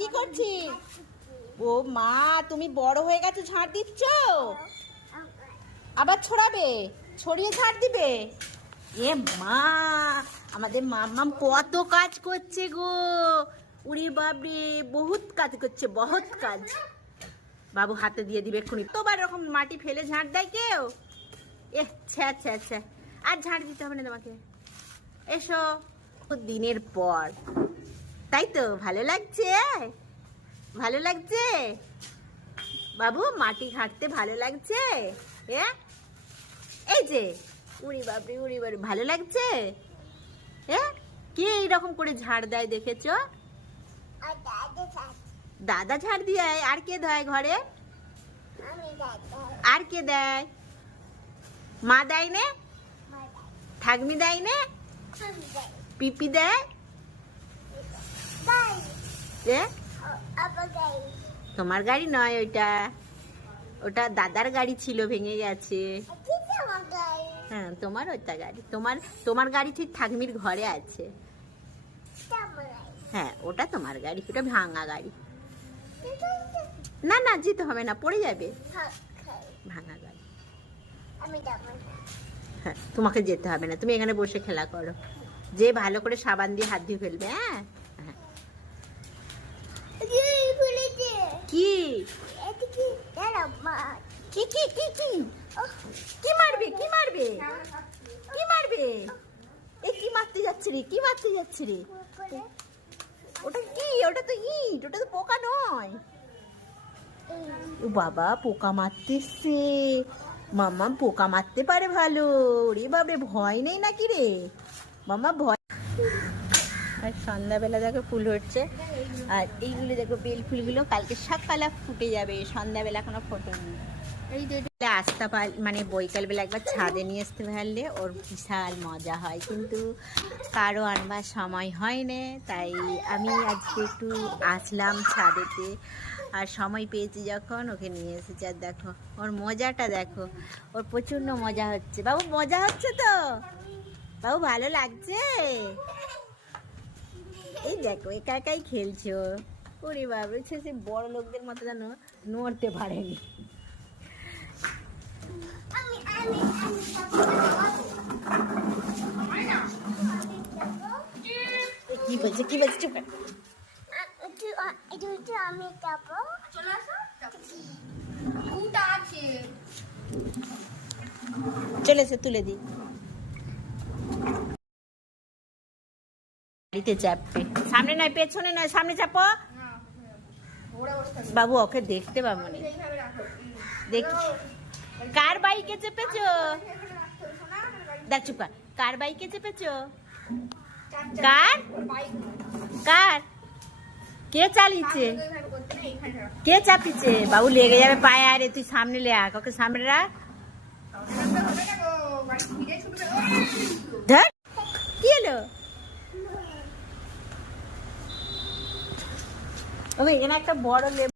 কি করছিস? ও মা, তুমি বড় হয়ে গেছো, ঝাড় দিচ্ছ? আবার ছড়াবে? ছড়িয়ে ঝাড় দিবে? এ মা, আমাদের মাম্মাম কত কাজ করছে গো। উড়ি বাবরে, বহুত কাজ করছে, বহুত কাজ। বাবু হাতে দিয়ে দিবে এক্ষুনি। তোবার এরকম মাটি ফেলে ঝাড় দেয় কেউ? ছ্যা ছ্যা ছ্যা। আর ঝাড় দিতে হবে না তোমাকে। এসো, দিনের পর, তাই তো? ভালো লাগছে? ভালো লাগছে বাবু? মাটি ঘাঁটতে ভালো লাগছে? এই যে উড়ি বাবরি, উড়ি বাবরি, ভালো লাগছে? কে এইরকম করে ঝাড় দেয় দেখেছো? দাদা ঝাড় দিয়ে। আর কে দেয় ঘরে? আর কে দেয়? মা দেয় নে? ঠাকমি দেয় নে? পিপি দেয়? তোমার গাড়ি নয় ওইটা, ওটা দাদার গাড়ি ছিল, ভেঙে গেছে। হ্যাঁ, তোমার ওইটা গাড়ি। তোমার গাড়ি ঠিক ঠাকমির ঘরে আছে। হ্যাঁ, ওটা তোমার গাড়ি, ওটা ভাঙা গাড়ি। না না, যেতে হবে না, পড়ে যাবে। ভাঙা গাড়ি। হ্যাঁ, তোমাকে যেতে হবে না, তুমি এখানে বসে খেলা করো। যে ভালো করে সাবান দিয়ে হাত ধুয়ে ফেলবে। হ্যাঁ, কি কি কি কি কি কি মারবে? কি মারবে? কি মারবে? এ কি মারতে যাচ্ছে রে? কি মারতে যাচ্ছে রে? ওটা কি? ওটা তো ইট, ওটা তো পোকা নয়। ও বাবা, পোকা মারতেছে। মাম্মা পোকা মারতে পারে ভালো। রে বাবরে, ভয় নেই নাকি রে মাম্মা? ভয়। আর সন্ধ্যাবেলা দেখো ফুল হচ্ছে, আর এইগুলো দেখো বেল ফুলগুলো কালকে সকালে ফুটে যাবে, সন্ধ্যাবেলা এখনো ফোটেনি। এই যে আস্তা মানে বৈকালবেলা একবার ছাদে নিয়ে আসতে পারলে ওর বিশাল মজা হয়, কিন্তু কারো আনবার সময় হয় না। তাই আমি আজকে একটু আসলাম ছাদেতে, আর সময় পেয়েছি যখন ওকে নিয়ে এসেছি। আর দেখো ওর মজাটা দেখো, ওর প্রচণ্ড মজা হচ্ছে। বাবু মজা হচ্ছে তো? বাবু ভালো লাগছে? এই দেখো একা একাই খেলছো। ওরে বাবা, সে বড় লোকদের মতো যেন নড়তে পারেনি। কি বলছে? কি বলছে? চুপ কর। চলে এসে তুলে দি। গাড়িতে চাপবে, সামনে নয় পেছনে নয়, সামনে চাপো। বাবু ওকে দেখতে পাবো না। দেখ, কার বাইকে চেপেছো? দেখ, চুপ কর। কার বাইকে চেপেছো? কার? কার? কে চালিয়েছে? কে চাপিছে? বাবু লেগে যাবে পায়ে। আরে তুই সামনে লে আয়, ওকে সামনে রাখ। ধর, কি এলো? এখানে একটা বড় লেবু।